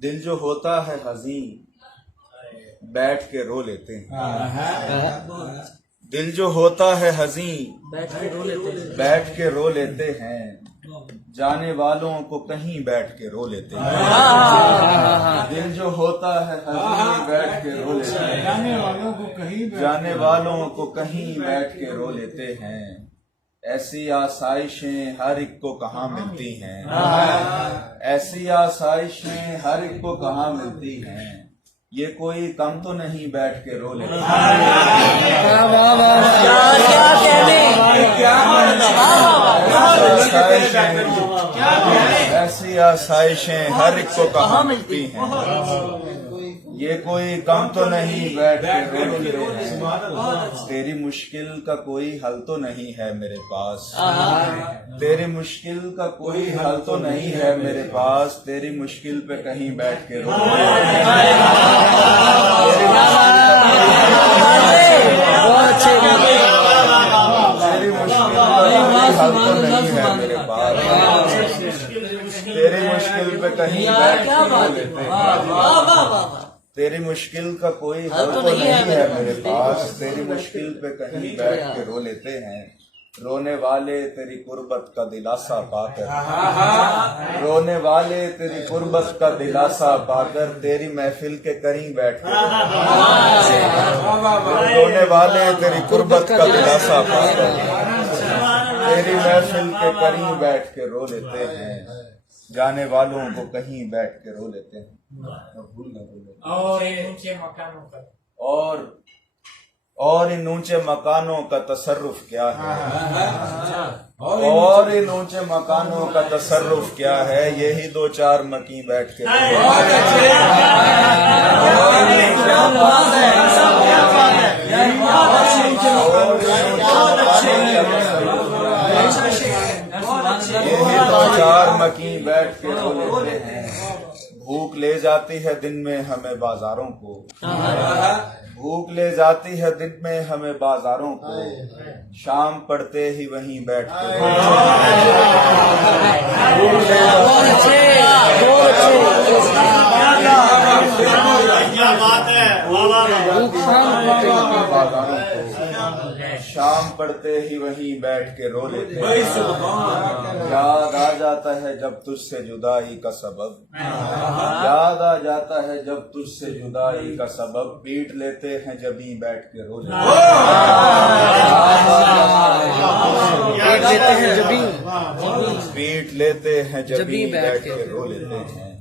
دل جو ہوتا ہے حزین بیٹھ کے رو لیتے ہیں، دل جو ہوتا ہے حزین بیٹھ کے رو لیتے ہیں، جانے والوں کو کہیں بیٹھ کے رو لیتے ہیں، دل جو ہوتا ہے حزین بیٹھ کے رو لیتے ہیں، جانے والوں کو کہیں بیٹھ کے رو لیتے ہیں، ایسی آسائشیں ہر ایک کو کہاں ملتی ہیں، ایسی آسائشیں ہر ایک کو کہاں ملتی ہیں، یہ کوئی کم تو نہیں بیٹھ کے رو لیتے ہیں، ایسی آسائشیں ہر ایک کو کہاں ملتی ہیں، یہ کوئی کم تو نہیں بیٹھ کے رو لیتے ہیں، تیری مشکل کا کوئی حل تو نہیں ہے میرے پاس، تیری مشکل کا کوئی حل تو نہیں ہے میرے پاس، تیری مشکل پہ کہیں بیٹھ کے رو لیتے ہیں، تیری مشکل کا کوئی حل تو نہیں ہے میرے پاس، تیری مشکل پہ کہیں بیٹھ کے رو لیتے ہیں، تیری مشکل کا کوئی حل تو نہیں ہے میرے پاس، تیری مشکل پہ کہیں بیٹھ کے رو لیتے ہیں، رونے والے تیری قربت کا دلاسا پا کر، رونے والے تیری قربت کا دلاسا پا کر تیری محفل کے قریب بیٹھ کے رونے والے تیری قربت کا دلاسا پا کر تیری محفل کے قریب بیٹھ کے رو لیتے ہیں، جانے والوں کو کہیں بیٹھ کے رو لیتے ہیں، اور ان اونچے مکانوں کا تصرف کیا ہے، اور ان اونچے مکانوں کا تصرف کیا ہے، یہی دو چار مکی بیٹھ کے یہی دو چار مکی بیٹھ کے رو لیتے ہیں، بھوک لے جاتی ہے دن میں ہمیں بازاروں کو، بھوک لے جاتی ہے دن میں ہمیں بازاروں کو، شام پڑتے ہی وہیں بیٹھ کے شام پڑتے ہی وہیں بیٹھ کے رو لیتے ہیں، یاد آ جاتا ہے جب تجھ سے جدائی کا سبب، یاد آ جاتا ہے جب تجھ سے جدائی کا سبب، پیٹ لیتے ہیں جبھی بیٹھ کے رو لیتے ہیں، پیٹ لیتے ہیں جبھی بیٹھ کے رو لیتے ہیں۔